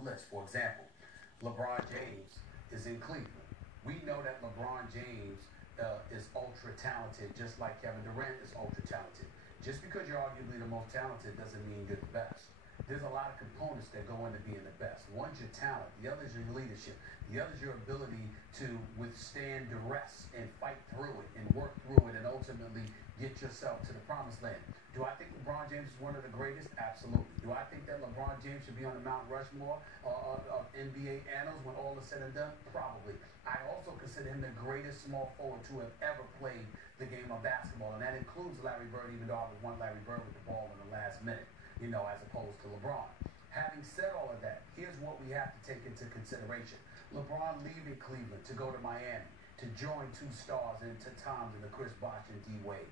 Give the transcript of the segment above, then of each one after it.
the list. For example, LeBron James is in Cleveland. We know that LeBron James is ultra talented, just like Kevin Durant is ultra talented. Just because you're arguably the most talented doesn't mean you're the best. There's a lot of components that go into being the best. One's your talent, the other's your leadership, the other's your ability to withstand duress and fight through it and work through it and ultimately get yourself to the promised land. Do I think LeBron James is one of the greatest? Absolutely. Do I think that LeBron James should be on the Mount Rushmore of NBA annals when all is said and done? Probably. I also consider him the greatest small forward to have ever played the game of basketball, and that includes Larry Bird, even though I would want Larry Bird with the ball in the last minute, as opposed to LeBron. Having said all of that, here's what we have to take into consideration. LeBron leaving Cleveland to go to Miami, to join two stars into Tom's and the Chris Bosh and D. Wade.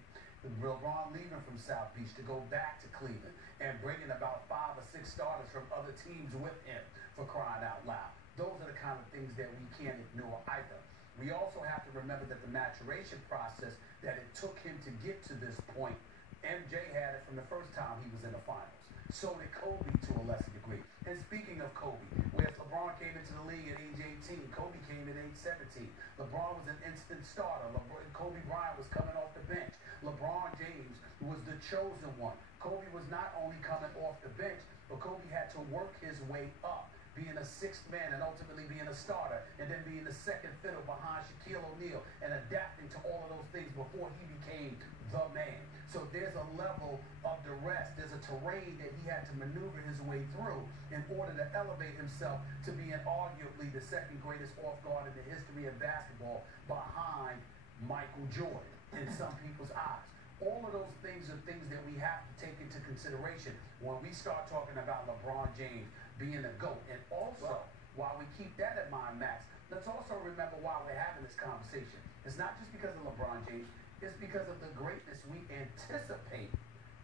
LeBron leaving from South Beach to go back to Cleveland and bringing about 5 or 6 starters from other teams with him, for crying out loud. Those are the kind of things that we can't ignore either. We also have to remember that the maturation process that it took him to get to this point, MJ had it from the first time he was in the finals. So did Kobe to a lesser degree. And speaking of Kobe, whereas LeBron came into the league at age 18, Kobe came at age 17. LeBron was an instant starter. Kobe Bryant was coming off the bench. LeBron James was the chosen one. Kobe was not only coming off the bench, but Kobe had to work his way up, being a 6th man and ultimately being a starter, and then being the second fiddle behind Shaquille O'Neal and adapting to all of those things before he became the man. So there's a level of duress, there's a terrain that he had to maneuver his way through in order to elevate himself to being arguably the 2nd greatest off guard in the history of basketball behind Michael Jordan in some people's eyes. All of those things are things that we have to take into consideration when we start talking about LeBron James being the GOAT. And also, while we keep that in mind, Max, let's also remember why we're having this conversation. It's not just because of LeBron James, it's because of the greatness we anticipate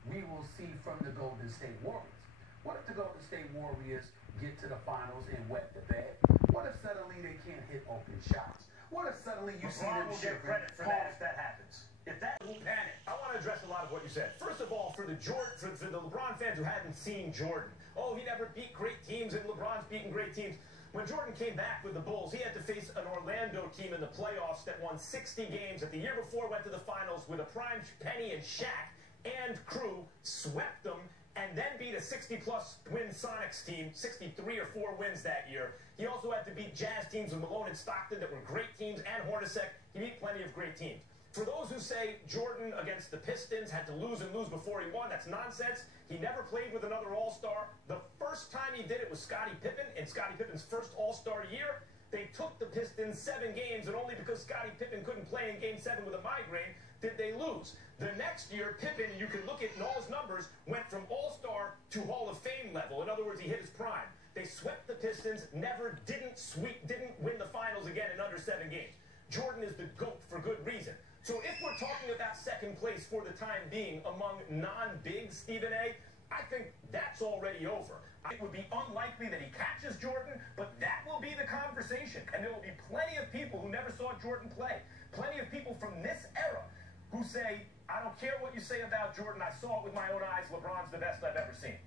we will see from the Golden State Warriors. What if the Golden State Warriors get to the finals and wet the bed? What if suddenly they can't hit open shots? What if suddenly you see them get credit for that if that happens? If that will panic. I want to address a lot of what you said. First of all, for the LeBron fans who hadn't seen Jordan, he never beat great teams and LeBron's beating great teams. When Jordan came back with the Bulls, he had to face an Orlando team in the playoffs that won 60 games, that the year before went to the finals with a prime Penny and Shaq and crew, swept them, and then beat a 60-plus win Sonics team, 63 or 4 wins that year. He also had to beat Jazz teams with Malone and Stockton that were great teams, and Hornacek. He beat plenty of great teams. For those who say Jordan against the Pistons had to lose and lose before he won, that's nonsense. He never played with another All-Star. The first time he did it was Scottie Pippen in Scottie Pippen's first All-Star year. They took the Pistons 7 games, and only because Scottie Pippen couldn't play in Game 7 with a migraine did they lose. The next year, Pippen, you can look at all his numbers, went from All-Star to Hall of Fame level. In other words, he hit his prime. They swept the Pistons, didn't win the finals again in under 7 games. Jordan is the GOAT for good reason. So if we're talking about 2nd place for the time being among non-bigs, Stephen A., I think that's already over. It would be unlikely that he catches Jordan, but that will be the conversation. And there will be plenty of people who never saw Jordan play. Plenty of people from this era who say, I don't care what you say about Jordan, I saw it with my own eyes, LeBron's the best I've ever seen.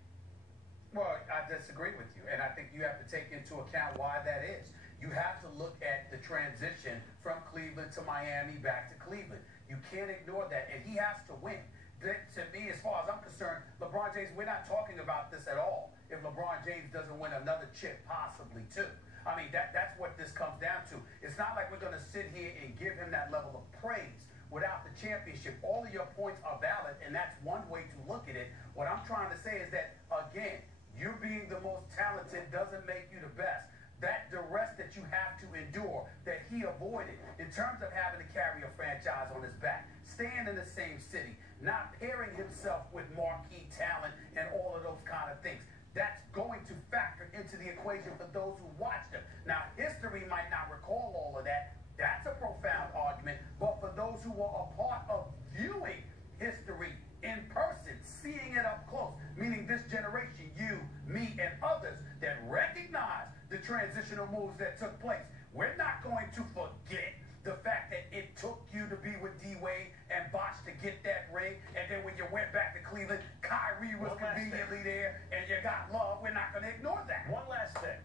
Well, I disagree with you, and I think you have to take into account why that is. You have to look at the transition from Cleveland to Miami back to Cleveland. You can't ignore that, and he has to win. To me, as far as I'm concerned, LeBron James, we're not talking about this at all if LeBron James doesn't win another chip, possibly two. I mean, that's what this comes down to. It's not like we're going to sit here and give him that level of praise without the championship. All of your points are valid, and that's one way to look at it. What I'm trying to say is that, again, you being the most talented doesn't make you the best. That duress that you have to endure, that he avoided, in terms of having to carry a franchise on his back, staying in the same city, not pairing himself with marquee talent and all of those kind of things. That's going to factor into the equation for those who watched him. Now, history might not recall all of that. That's a profound argument. But for those who were a part of viewing history in person, seeing it up close, meaning this generation, you, me, and others that recognize the transitional moves that took place. We're not going to forget the fact that it took you to be with D. Wade and Bosh to get that ring, and then when you went back to Cleveland, Kyrie was conveniently there, and you got love. We're not going to ignore that. One last thing.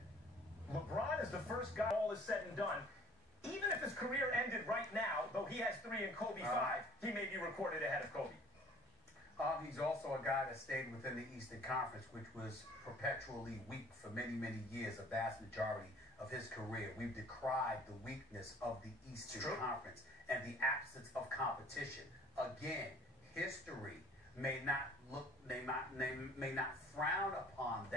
guy, all is said and done, even if his career ended right now, though he has 3 and Kobe 5, he may be recorded ahead of Kobe. He's also a guy that stayed within the Eastern Conference, which was perpetually weak for many, many years, a vast majority of his career. We've decried the weakness of the Eastern Conference and the absence of competition. Again, history may not frown upon